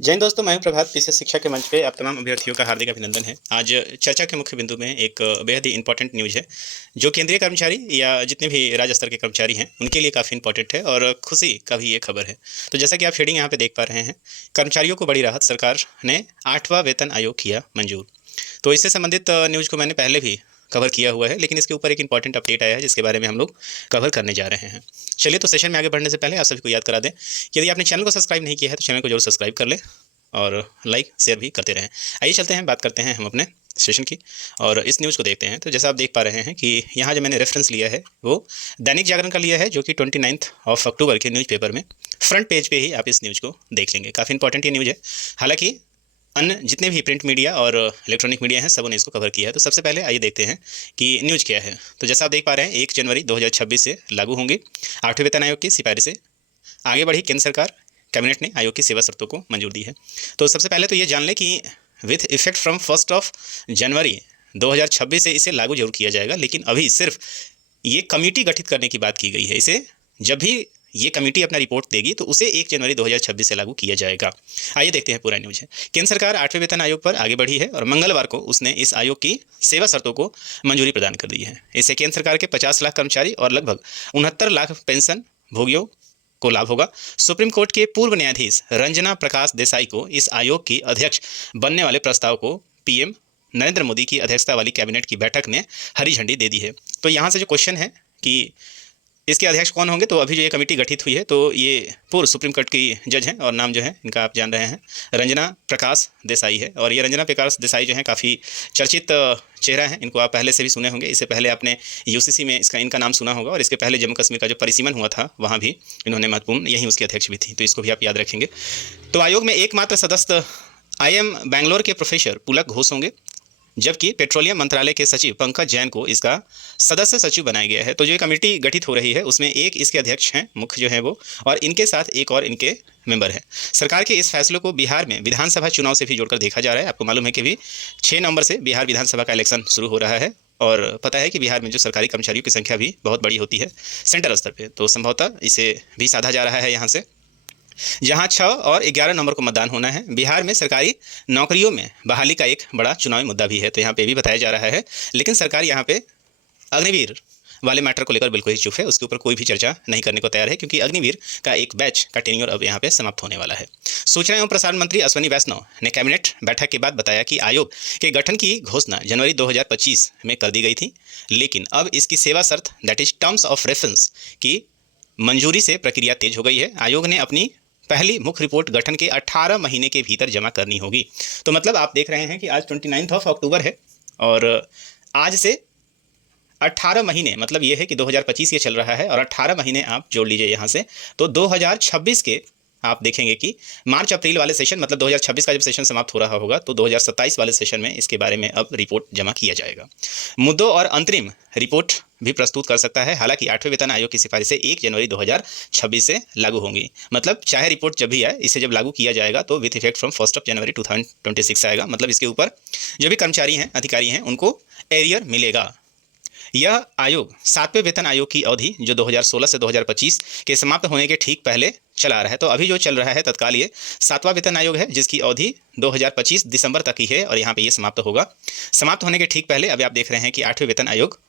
जय हिंद दोस्तों, मैं हूं प्रभात। पीसीएस शिक्षा के मंच पे आप तमाम अभ्यर्थियों का हार्दिक अभिनंदन है। आज चर्चा के मुख्य बिंदु में एक बेहद ही इंपॉर्टेंट न्यूज़ है, जो केंद्रीय कर्मचारी या जितने भी राज्य स्तर के कर्मचारी हैं उनके लिए काफ़ी इंपॉर्टेंट है और खुशी का भी ये खबर है। तो जैसा कि आप हेडिंग यहाँ पे देख पा रहे हैं, कर्मचारियों को बड़ी राहत, सरकार ने 8वां वेतन आयोग किया मंजूर। तो इससे संबंधित न्यूज़ को मैंने पहले भी कवर किया हुआ है, लेकिन इसके ऊपर एक इंपॉर्टेंट अपडेट आया है जिसके बारे में हम लोग कवर करने जा रहे हैं। चलिए, तो सेशन में आगे बढ़ने से पहले आप सभी को याद करा दें कि यदि आपने चैनल को सब्सक्राइब नहीं किया है तो चैनल को जरूर सब्सक्राइब कर लें और लाइक शेयर भी करते रहें। आइए चलते हैं, बात करते हैं हम अपने सेशन की और इस न्यूज़ को देखते हैं। तो जैसा आप देख पा रहे हैं कि यहाँ जो मैंने रेफरेंस लिया है वो दैनिक जागरण का लिया है, जो कि 29 अक्टूबर के न्यूज़पेपर में फ्रंट पेज पे ही आप इस न्यूज़ को देख लेंगे। काफ़ी इंपॉर्टेंट ये न्यूज़ है। हालांकि अन्य जितने भी प्रिंट मीडिया और इलेक्ट्रॉनिक मीडिया हैं सबों ने इसको कवर किया है। तो सबसे पहले आइए देखते हैं कि न्यूज़ क्या है। तो जैसा आप देख पा रहे हैं, 1 जनवरी 2026 से लागू होंगी 8वें वेतन आयोग की सिफारिशें। आगे बढ़ी केंद्र सरकार, कैबिनेट ने आयोग की सेवा शर्तों को मंजूर दी है। तो सबसे पहले तो ये जान लें कि विथ इफेक्ट फ्रॉम 1 जनवरी 2026 से इसे लागू जरूर किया जाएगा, लेकिन अभी सिर्फ ये कमेटी गठित करने की बात की गई है। इसे जब भी ये कमेटी अपना रिपोर्ट देगी तो उसे 1 जनवरी 2026 से लागू किया जाएगा। आइए देखते हैं पूरा न्यूज़ है। केंद्र सरकार 8वें वेतन आयोग पर आगे बढ़ी है और मंगलवार को उसने इस आयोग की सेवा शर्तों को मंजूरी प्रदान कर दी है। इससे केंद्र सरकार के 50 लाख कर्मचारी और लगभग 69 लाख पेंशन भोगियों को लाभ होगा। सुप्रीम कोर्ट के पूर्व न्यायाधीश रंजना प्रकाश देसाई को इस आयोग की अध्यक्ष बनने वाले प्रस्ताव को पीएम नरेंद्र मोदी की अध्यक्षता वाली कैबिनेट की बैठक ने हरी झंडी दे दी है। तो यहाँ से जो क्वेश्चन है कि इसके अध्यक्ष कौन होंगे, तो अभी जो ये कमेटी गठित हुई है तो ये पूर्व सुप्रीम कोर्ट की जज हैं और नाम जो है इनका आप जान रहे हैं, रंजना प्रकाश देसाई है। और ये रंजना प्रकाश देसाई जो है काफ़ी चर्चित चेहरा है। इनको आप पहले से भी सुने होंगे। इससे पहले आपने यूसीसी में इनका नाम सुना होगा और इसके पहले जम्मू कश्मीर का जो परिसीमन हुआ था वहाँ भी इन्होंने महत्वपूर्ण, यहीं उसके अध्यक्ष भी थी। तो इसको भी आप याद रखेंगे। तो आयोग में एकमात्र सदस्य IIM बैंगलोर के प्रोफेसर पुलक घोष होंगे, जबकि पेट्रोलियम मंत्रालय के सचिव पंकज जैन को इसका सदस्य सचिव बनाया गया है। तो जो कमेटी गठित हो रही है उसमें एक इसके अध्यक्ष हैं, मुख्य जो है वो, और इनके साथ एक और इनके मेंबर हैं। सरकार के इस फैसले को बिहार में विधानसभा चुनाव से भी जोड़कर देखा जा रहा है। आपको मालूम है कि भी 6 नवंबर से बिहार विधानसभा का इलेक्शन शुरू हो रहा है और पता है कि बिहार में जो सरकारी कर्मचारियों की संख्या भी बहुत बड़ी होती है सेंटर स्तर पर। तो संभवतः इसे भी साधा जा रहा है यहाँ से, जहां 6 और 11 नवंबर को मतदान होना है। बिहार में सरकारी नौकरियों में बहाली का एक बड़ा चुनावी मुद्दा भी है, तो यहाँ पे भी बताया जा रहा है। लेकिन सरकार यहाँ पे अग्निवीर वाले मैटर को लेकर बिल्कुल ही चुप है, उसके ऊपर कोई भी चर्चा नहीं करने को तैयार है, क्योंकि अग्निवीर का एक बैच का टेन्योर अब यहाँ पे समाप्त होने वाला है। सूचना एवं प्रसारण मंत्री अश्विनी वैष्णव ने कैबिनेट बैठक के बाद बताया कि आयोग के गठन की घोषणा जनवरी 2025 में कर दी गई थी, लेकिन अब इसकी सेवा शर्त that is terms of reference की मंजूरी से प्रक्रिया तेज हो गई है। आयोग ने अपनी पहली मुख्य रिपोर्ट गठन के 18 महीने के भीतर जमा करनी होगी। तो मतलब आप देख रहे हैं कि आज 29 अक्टूबर है और आज से 18 महीने, मतलब ये है कि 2025 ये चल रहा है और 18 महीने आप जोड़ लीजिए यहाँ से, तो 2026 के आप देखेंगे कि मार्च अप्रैल वाले सेशन, मतलब 2026 का जब सेशन समाप्त हो रहा होगा तो 2027 वाले सेशन में इसके बारे में अब रिपोर्ट जमा किया जाएगा। मुद्दों और अंतरिम रिपोर्ट भी प्रस्तुत कर सकता है। हालांकि 8वें वेतन आयोग की सिफारिशें 1 जनवरी 2026 से लागू होंगी। मतलब चाहे रिपोर्ट जब भी आए, इसे जब लागू किया जाएगा तो विथ इफेक्ट फ्रॉम 1 जनवरी 2026 आएगा। मतलब इसके ऊपर जो भी कर्मचारी हैं, अधिकारी हैं, उनको एरियर मिलेगा। यह आयोग 7वें वेतन आयोग की अवधि जो 2016 से 2025 के समाप्त होने के ठीक पहले चला आ रहा है। तो अभी जो चल रहा है तत्काल ये 7वां वेतन आयोग है, जिसकी अवधि 2025 दिसंबर तक ही है और यहाँ पे ये समाप्त होगा। समाप्त होने के ठीक पहले अभी आप देख रहे हैं कि 8वें वेतन आयोग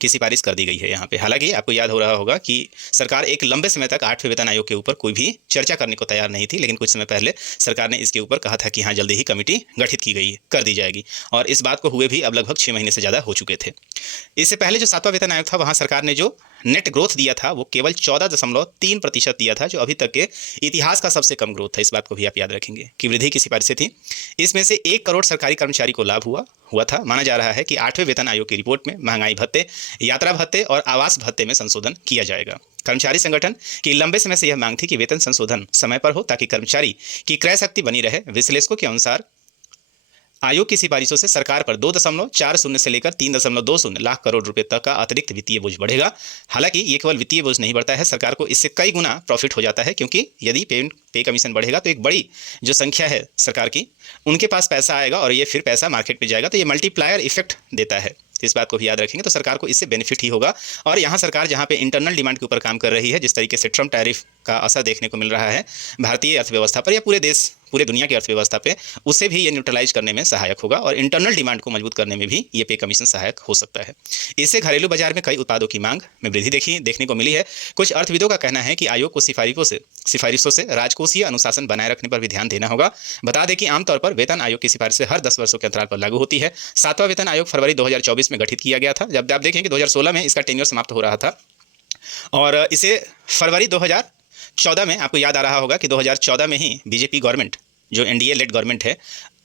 की सिफारिश कर दी गई है यहाँ पे। हालांकि आपको याद हो रहा होगा कि सरकार एक लंबे समय तक 8वें वेतन आयोग के ऊपर कोई भी चर्चा करने को तैयार नहीं थी, लेकिन कुछ समय पहले सरकार ने इसके ऊपर कहा था कि हाँ, जल्दी ही कमेटी गठित की गई कर दी जाएगी और इस बात को हुए भी अब लगभग 6 महीने से ज़्यादा हो चुके थे। इससे पहले जो 7वां वेतन आयोग था वहाँ सरकार ने जो नेट ग्रोथ दिया था वो केवल 14.3% दिया था, जो अभी तक के इतिहास का सबसे कम ग्रोथ था। इस बात को भी आप याद रखेंगे कि वृद्धि की सिफारिशें थी। इसमें से 1 करोड़ सरकारी कर्मचारी को लाभ हुआ था। माना जा रहा है कि 8वें वेतन आयोग की रिपोर्ट में महंगाई भत्ते, यात्रा भत्ते और आवास भत्ते में संशोधन किया जाएगा। कर्मचारी संगठन की लंबे समय से यह मांग थी कि वेतन संशोधन समय पर हो ताकि कर्मचारी की क्रय शक्ति बनी रहे। विश्लेषकों के अनुसार आयोग की सिफारिशों से सरकार पर 2.40 से लेकर 3.20 लाख करोड़ रुपए तक का अतिरिक्त वित्तीय बोझ बढ़ेगा। हालांकि ये केवल वित्तीय बोझ नहीं बढ़ता है, सरकार को इससे कई गुना प्रॉफिट हो जाता है, क्योंकि यदि पे कमीशन बढ़ेगा तो एक बड़ी जो संख्या है सरकार की, उनके पास पैसा आएगा और ये फिर पैसा मार्केट में जाएगा, तो ये मल्टीप्लायर इफेक्ट देता है। इस बात को भी याद रखेंगे तो सरकार को इससे बेनिफिट ही होगा। और यहाँ सरकार जहाँ पे इंटरनल डिमांड के ऊपर काम कर रही है, जिस तरीके से ट्रम्प टैरिफ का असर देखने को मिल रहा है भारतीय अर्थव्यवस्था पर या पूरे देश पूरे दुनिया की अर्थव्यवस्था पे, उसे भी ये न्यूट्रलाइज करने में सहायक होगा और इंटरनल डिमांड को मजबूत करने में भी ये पे कमीशन सहायक हो सकता है। इससे घरेलू बाजार में कई उत्पादों की मांग में वृद्धि देखने को मिली है। कुछ अर्थविदों का कहना है कि आयोग को सिफारिशों से राजकोषीय अनुशासन बनाए रखने पर भी ध्यान देना होगा। बता दें कि आमतौर पर वेतन आयोग की सिफारिशें हर 10 वर्षों के अंतराल पर लागू होती है। 7वां वेतन आयोग फरवरी 2024 में गठित किया गया था। जब आप देखें कि 2016 में इसका टेन्योर समाप्त हो रहा था और इसे फरवरी 2014 में, आपको याद आ रहा होगा कि 2014 में ही बीजेपी गवर्नमेंट, जो एनडीए लेड गवर्नमेंट है,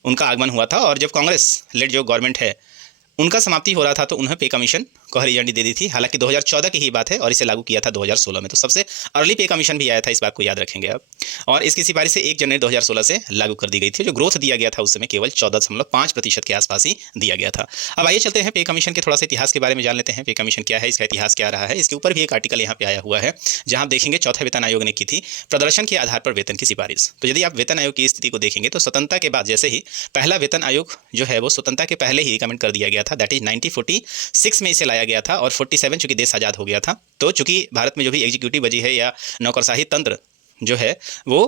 उनका आगमन हुआ था और जब कांग्रेस लेड जो गवर्नमेंट है उनका समाप्ति हो रहा था तो उन्हें पे कमीशन को हरी झंडी दे दी थी। हालांकि 2014 की ही बात है और इसे लागू किया था 2016 में। तो सबसे अर्ली पे कमीशन भी आया था, इस बात को याद रखेंगे आप। और इसकी सिफारिश से 1 जनवरी 2016 से लागू कर दी गई थी। जो ग्रोथ दिया गया था उस समय केवल 14.5% के आसपास ही दिया गया था। अब आइए चलते हैं पे कमीशन के थोड़ा सा इतिहास के बारे में जान लेते हैं। पे कमीशन क्या है, इसका इतिहास क्या रहा है, इसके ऊपर भी एक आर्टिकल यहाँ पे आया हुआ है जहाँ आप देखेंगे चौथे वेतन आयोग ने की थी प्रदर्शन के आधार पर वेतन की सिफारिश। तो यदि आप वेतन आयोग की स्थिति को देखेंगे तो स्वतंत्रता के बाद जैसे ही पहला वेतन आयोग जो है वो स्वतंत्रता के पहले ही रिकमेंड कर दिया गया था, दैट इज 1946 में इसे लाया गया था और 47 चूंकि देश आज़ाद हो गया था, तो चूंकि भारत में जो भी एग्जीक्यूटिव बजी है या नौकरशाही तंत्र जो है वो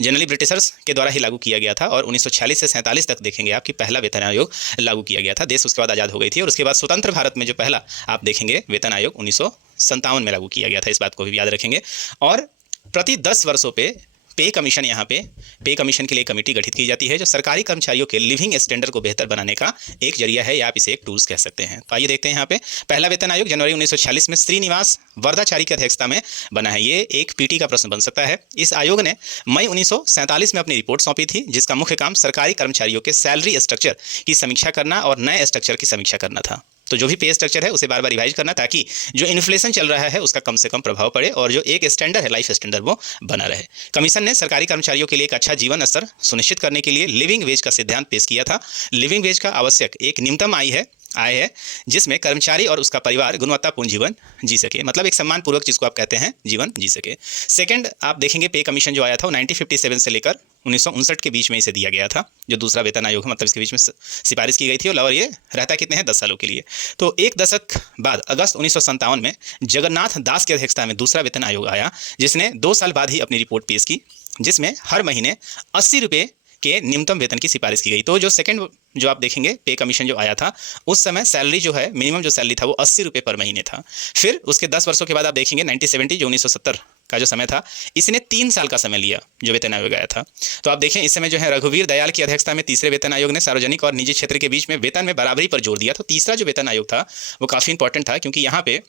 जनरली ब्रिटिशर्स के द्वारा ही लागू किया गया था और 1946 से 47 तक देखेंगे आप कि पहला वेतन आयोग लागू किया गया था। देश उसके बाद आज़ाद हो गई थी और उसके बाद स्वतंत्र भारत में जो पहला आप देखेंगे वेतन आयोग 1957 में लागू किया गया था। इस बात को भी याद रखेंगे। और प्रति 10 वर्षों पे पे कमीशन, यहाँ पे पे कमीशन के लिए कमेटी गठित की जाती है जो सरकारी कर्मचारियों के लिविंग स्टैंडर्ड को बेहतर बनाने का एक जरिया है या आप इसे एक टूल्स कह सकते हैं। तो आइए देखते हैं यहाँ पे पहला वेतन आयोग जनवरी 1946 में श्रीनिवास वरदाचारी की अध्यक्षता में बना है। ये एक पीटी का प्रश्न बन सकता है। इस आयोग ने मई 1947 में अपनी रिपोर्ट सौंपी थी जिसका मुख्य काम सरकारी कर्मचारियों के सैलरी स्ट्रक्चर की समीक्षा करना और नए स्ट्रक्चर की समीक्षा करना था। तो जो भी पे स्ट्रक्चर है उसे बार बार रिवाइज करना ताकि जो इन्फ्लेशन चल रहा है उसका कम से कम प्रभाव पड़े और जो एक स्टैंडर्ड है, लाइफ स्टैंडर्ड, वो बना रहे। कमीशन ने सरकारी कर्मचारियों के लिए एक अच्छा जीवन स्तर सुनिश्चित करने के लिए लिविंग वेज का सिद्धांत पेश किया था। लिविंग वेज का आवश्यक एक न्यूनतम आय है जिसमें कर्मचारी और उसका परिवार गुणवत्तापूर्ण जीवन जी सके, मतलब एक सम्मानपूर्वक जिसको आप कहते हैं जीवन जी सके। सेकंड आप देखेंगे पे कमीशन जो आया था वो 1957 से लेकर 1959 के बीच में इसे दिया गया था। जो दूसरा वेतन आयोग है मतलब इसके बीच में सिफारिश की गई थी और ये रहता कितने हैं 10 सालों के लिए। तो एक दशक बाद अगस्त 1957 में जगन्नाथ दास की अध्यक्षता में दूसरा वेतन आयोग आया जिसने 2 साल बाद ही अपनी रिपोर्ट पेश की जिसमें हर महीने 80 रुपये के न्यूनतम वेतन की सिफारिश की गई। तो जो सेकंड जो आप देखेंगे पे कमीशन जो आया था उस समय सैलरी जो है मिनिमम जो सैलरी था वो 80 रुपये पर महीने था। फिर उसके 10 वर्षों के बाद आप देखेंगे 1970 जो 1970 का जो समय था इसने 3 साल का समय लिया जो वेतन आयोग आया था। तो आप देखें इस समय जो है रघुवीर दयाल की अध्यक्षता में तीसरे वेतन आयोग ने सार्वजनिक और निजी क्षेत्र के बीच में वेतन में बराबरी पर जोर दिया। तो तीसरा जो वेतन आयोग था वो काफ़ी इंपॉर्टेंट था क्योंकि यहाँ पे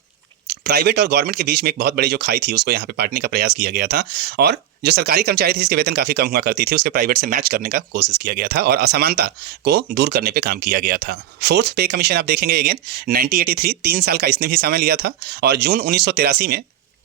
प्राइवेट और गवर्नमेंट के बीच में एक बहुत बड़ी जो खाई थी उसको यहाँ पे पाटने का प्रयास किया गया था और जो सरकारी कर्मचारी थे इसके वेतन काफ़ी कम हुआ करती थी उसके प्राइवेट से मैच करने का कोशिश किया गया था और असमानता को दूर करने पे काम किया गया था। फोर्थ पे कमीशन आप देखेंगे अगेन 1983 3 साल का इसने भी समय लिया था और जून 1983 में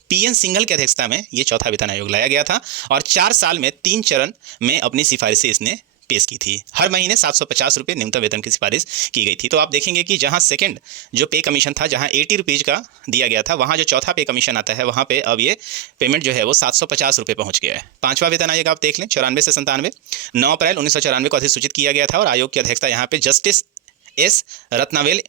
पीएन सिंघल की अध्यक्षता में ये चौथा वेतन आयोग लाया गया था और 4 साल में 3 चरण में अपनी सिफारिशें इसने पेश की थी। हर महीने 750 रुपये न्यूनतम वेतन की सिफारिश की गई थी। तो आप देखेंगे कि जहां सेकंड जो पे कमीशन था जहां 80 रुपीज़ का दिया गया था वहां जो चौथा पे कमीशन आता है वहां पे अब ये पेमेंट जो है वो 750 रुपये पहुंच गया है। पांचवा वेतन आयोग आप देख लें 94 से 97 9 अप्रैल 1994 को अधिसूचित किया गया था और आयोग की अध्यक्षता यहाँ पे जस्टिस एस रत्नावेल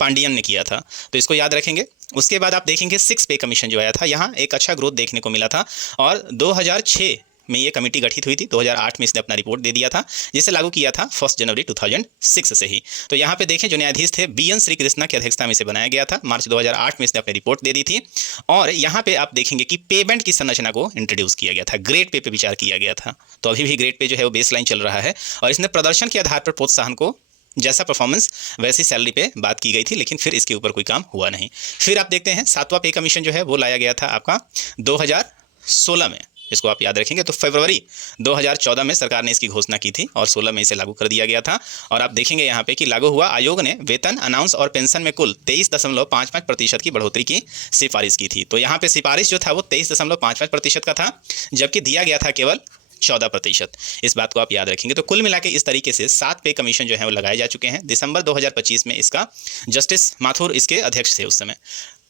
पांडियन ने किया था। तो इसको याद रखेंगे। उसके बाद आप देखेंगे 6 पे कमीशन जो आया था यहाँ एक अच्छा ग्रोथ देखने को मिला था और 2006 में ये कमेटी गठित हुई थी। 2008 में इसने अपना रिपोर्ट दे दिया था जिसे लागू किया था 1 जनवरी 2006 से ही। तो यहाँ पे देखें जो न्यायाधीश थे BN श्री कृष्णा की अध्यक्षता में इसे बनाया गया था। मार्च 2008 में इसने अपनी रिपोर्ट दे दी थी और यहाँ पे आप देखेंगे कि पेमेंट की संरचना को इंट्रोड्यूस किया गया था, ग्रेड पे विचार किया गया था। तो अभी भी ग्रेड पे जो है वो बेस लाइन चल रहा है और इसने प्रदर्शन के आधार पर प्रोत्साहन को जैसा परफॉर्मेंस वैसी सैलरी पे बात की गई थी लेकिन फिर इसके ऊपर कोई काम हुआ नहीं। फिर आप देखते हैं 7वां पे कमीशन जो है वो लाया गया था आपका 2016 में। इसको आप याद रखेंगे। तो फरवरी 2014 में सरकार ने इसकी घोषणा की थी और 16 में इसे लागू कर दिया गया था। और आप देखेंगे यहाँ पे कि लागू हुआ आयोग ने वेतन अनाउंस और पेंशन में कुल 23.55% की बढ़ोतरी की सिफारिश की थी। तो यहाँ पे सिफारिश जो था वो 23.55% का था जबकि दिया गया था केवल 14%। इस बात को आप याद रखेंगे। तो कुल मिला के इस तरीके से 7 पे कमीशन जो है वो लगाए जा चुके हैं। दिसंबर 2025 में इसका जस्टिस माथुर इसके अध्यक्ष थे उस समय।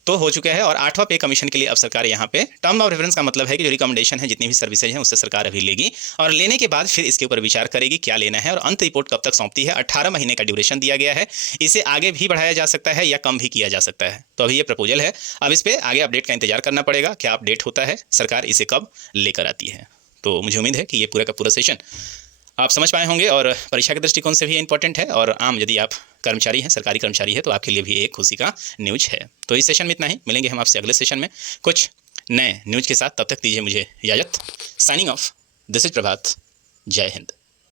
तो हो चुका है और 8वां पे कमीशन के लिए अब सरकार यहाँ पे टर्म ऑफ रेफरेंस का मतलब है कि जो रिकमेंडेशन है जितनी भी सर्विसेज हैं उससे सरकार अभी लेगी और लेने के बाद फिर इसके ऊपर विचार करेगी क्या लेना है और अंत रिपोर्ट कब तक सौंपती है। 18 महीने का ड्यूरेशन दिया गया है, इसे आगे भी बढ़ाया जा सकता है या कम भी किया जा सकता है। तो अभी ये प्रपोजल है, अब इस पर आगे अपडेट का इंतजार करना पड़ेगा, क्या अपडेट होता है, सरकार इसे कब लेकर आती है। तो मुझे उम्मीद है कि ये पूरा का पूरा सेशन आप समझ पाए होंगे और परीक्षा के दृष्टिकोण से भी इंपॉर्टेंट है और आम यदि आप कर्मचारी हैं, सरकारी कर्मचारी है, तो आपके लिए भी एक खुशी का न्यूज है। तो इस सेशन में इतना ही, मिलेंगे हम आपसे अगले सेशन में कुछ नए न्यूज के साथ। तब तक दीजिए मुझे इजाज़त। साइनिंग ऑफ, दिस इज प्रभात। जय हिंद।